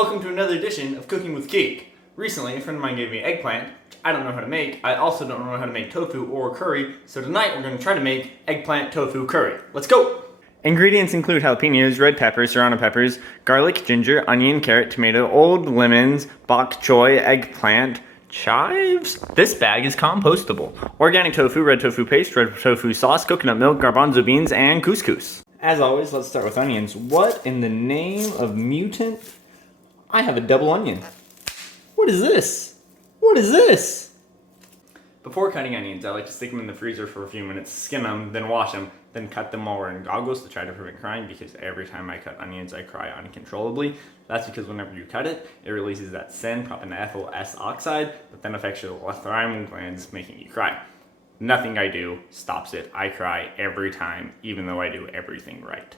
Welcome to another edition of Cooking with Geek. Recently, a friend of mine gave me eggplant, which I don't know how to make. I also don't know how to make tofu or curry, so tonight we're going to try to make eggplant tofu curry. Let's go! Ingredients include jalapenos, red peppers, serrano peppers, garlic, ginger, onion, carrot, tomato, old lemons, bok choy, eggplant, chives. This bag is compostable. Organic tofu, red tofu paste, red tofu sauce, coconut milk, garbanzo beans, and couscous. As always, let's start with onions. What in the name of mutant? I have a double onion. What is this? What is this? Before cutting onions, I like to stick them in the freezer for a few minutes, skin them, then wash them, then cut them while wearing goggles to try to prevent crying, because every time I cut onions, I cry uncontrollably. That's because whenever you cut it, it releases that sin, propanethyl S oxide, that then affects your thyroid glands, making you cry. Nothing I do stops it. I cry every time, even though I do everything right.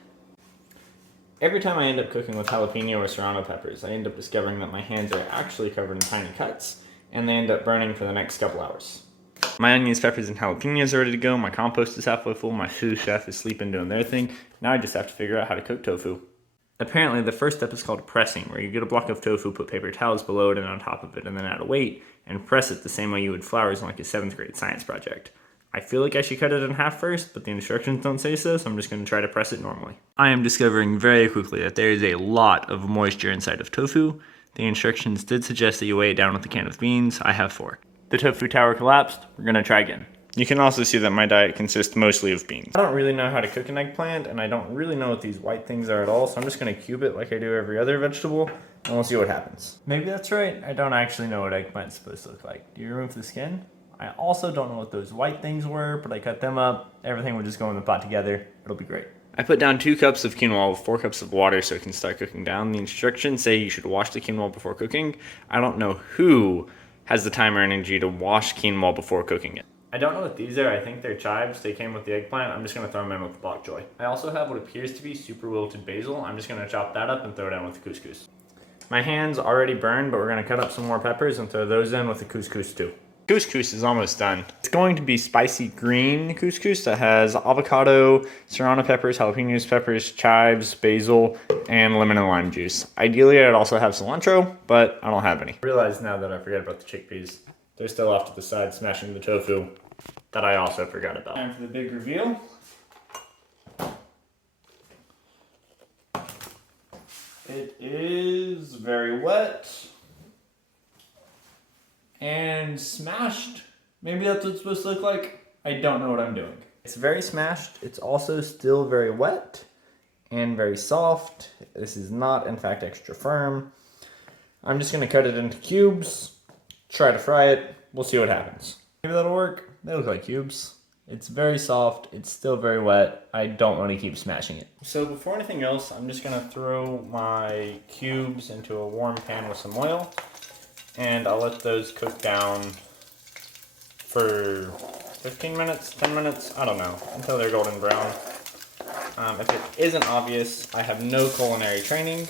Every time I end up cooking with jalapeno or serrano peppers, I end up discovering that my hands are actually covered in tiny cuts, and they end up burning for the next couple hours. My onions, peppers, and jalapenos are ready to go, my compost is halfway full, my sous chef is sleeping doing their thing. Now I just have to figure out how to cook tofu. Apparently, the first step is called pressing, where you get a block of tofu, put paper towels below it and on top of it, and then add a weight, and press it the same way you would flowers in like a 7th grade science project. I feel like I should cut it in half first, but the instructions don't say so I'm just going to try to press it normally. I am discovering very quickly that there is a lot of moisture inside of tofu. The instructions did suggest that you weigh it down with a can of beans. I have 4. The tofu tower collapsed. We're going to try again. You can also see that my diet consists mostly of beans. I don't really know how to cook an eggplant, and I don't really know what these white things are at all, so I'm just going to cube it like I do every other vegetable, and we'll see what happens. Maybe that's right. I don't actually know what eggplant's supposed to look like. Do you remove the skin? I also don't know what those white things were, but I cut them up. Everything would just go in the pot together. It'll be great. I put down 2 cups of quinoa with 4 cups of water so it can start cooking down. The instructions say you should wash the quinoa before cooking. I don't know who has the time or energy to wash quinoa before cooking it. I don't know what these are. I think they're chives. They came with the eggplant. I'm just going to throw them in with the bok choy. I also have what appears to be super wilted basil. I'm just going to chop that up and throw it in with the couscous. My hand's already burned, but we're going to cut up some more peppers and throw those in with the couscous too. Couscous is almost done. It's going to be spicy green couscous that has avocado, serrano peppers, jalapenos, peppers, chives, basil, and lemon and lime juice. Ideally, I'd also have cilantro, but I don't have any. I realize now that I forgot about the chickpeas. They're still off to the side smashing the tofu that I also forgot about. Time for the big reveal. It is very wet. And smashed. Maybe that's what it's supposed to look like. I don't know what I'm doing. It's very smashed. It's also still very wet and very soft. This is not, in fact, extra firm. I'm just gonna cut it into cubes, try to fry it. We'll see what happens. Maybe that'll work. They look like cubes. It's very soft. It's still very wet. I don't want to keep smashing it. So before anything else, I'm just gonna throw my cubes into a warm pan with some oil. And I'll let those cook down for 15 minutes, 10 minutes, I don't know, until they're golden brown. If it isn't obvious, I have no culinary training,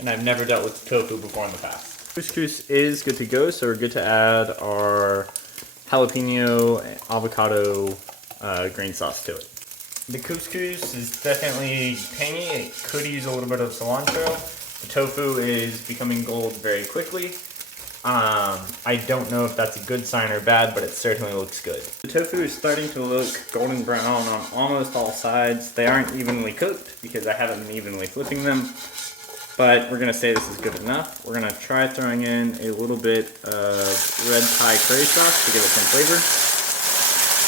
and I've never dealt with tofu before in the past. Couscous is good to go, so we're good to add our jalapeno avocado green sauce to it. The couscous is definitely tangy. It could use a little bit of cilantro. The tofu is becoming gold very quickly. I don't know if that's a good sign or bad, but it certainly looks good. The tofu is starting to look golden brown on almost all sides. They aren't evenly cooked because I haven't been evenly flipping them, but we're going to say this is good enough. We're going to try throwing in a little bit of red Thai curry sauce to give it some flavor.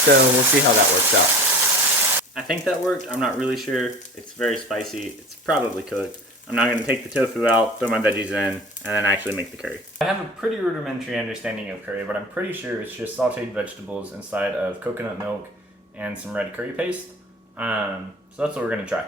So we'll see how that works out. I think that worked. I'm not really sure. It's very spicy. It's probably cooked. I'm now going to take the tofu out, throw my veggies in, and then actually make the curry. I have a pretty rudimentary understanding of curry, but I'm pretty sure it's just sauteed vegetables inside of coconut milk and some red curry paste. So that's what we're going to try.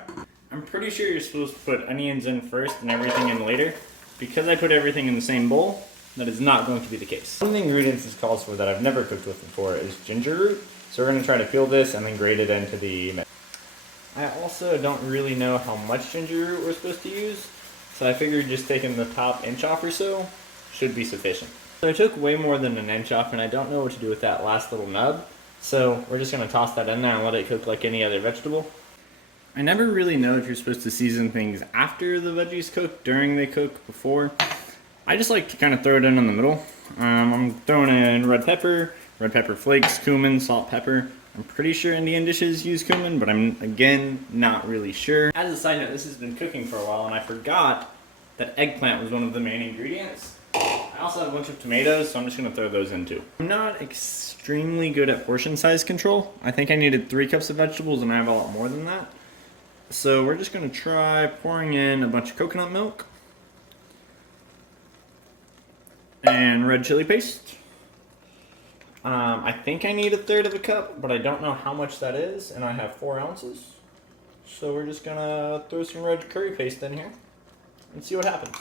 I'm pretty sure you're supposed to put onions in first and everything in later. Because I put everything in the same bowl, that is not going to be the case. One of the ingredients this calls for that I've never cooked with before is ginger root. So we're going to try to peel this and then grate it into the mix. I also don't really know how much ginger root we're supposed to use, so I figured just taking the top inch off or so should be sufficient. So I took way more than an inch off, and I don't know what to do with that last little nub, so we're just going to toss that in there and let it cook like any other vegetable. I never really know if you're supposed to season things after the veggies cook, during they cook, before. I just like to kind of throw it in the middle. I'm throwing in red pepper flakes, cumin, salt, pepper. I'm pretty sure Indian dishes use cumin, but I'm, again, not really sure. As a side note, this has been cooking for a while, and I forgot that eggplant was one of the main ingredients. I also have a bunch of tomatoes, so I'm just gonna throw those in too. I'm not extremely good at portion size control. I think I needed 3 cups of vegetables, and I have a lot more than that. So we're just gonna try pouring in a bunch of coconut milk and red chili paste. I think I need 1/3 of a cup, but I don't know how much that is, and I have 4 ounces. So we're just gonna throw some red curry paste in here and see what happens.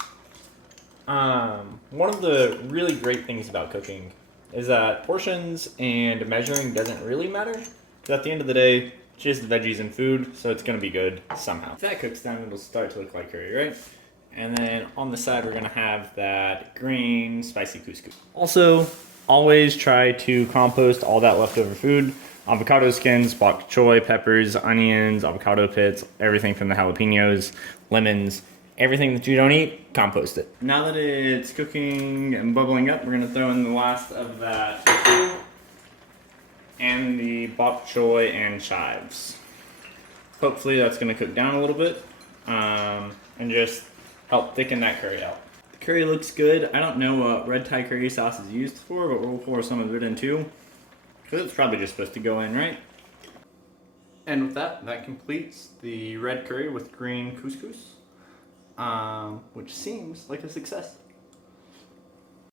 One of the really great things about cooking is that portions and measuring doesn't really matter, because at the end of the day, it's just veggies and food, so it's gonna be good somehow. If that cooks down, it'll start to look like curry, right? And then on the side, we're gonna have that green spicy couscous. Also, always try to compost all that leftover food. Avocado skins, bok choy, peppers, onions, avocado pits, everything from the jalapenos, lemons, everything that you don't eat, compost it. Now that it's cooking and bubbling up, we're gonna throw in the last of that tofu and the bok choy and chives. Hopefully that's gonna cook down a little bit and just help thicken that curry out. The curry looks good. I don't know what red Thai curry sauce is used for, but we'll pour some of it in too, because it's probably just supposed to go in, right? And with that, that completes the red curry with green couscous, which seems like a success.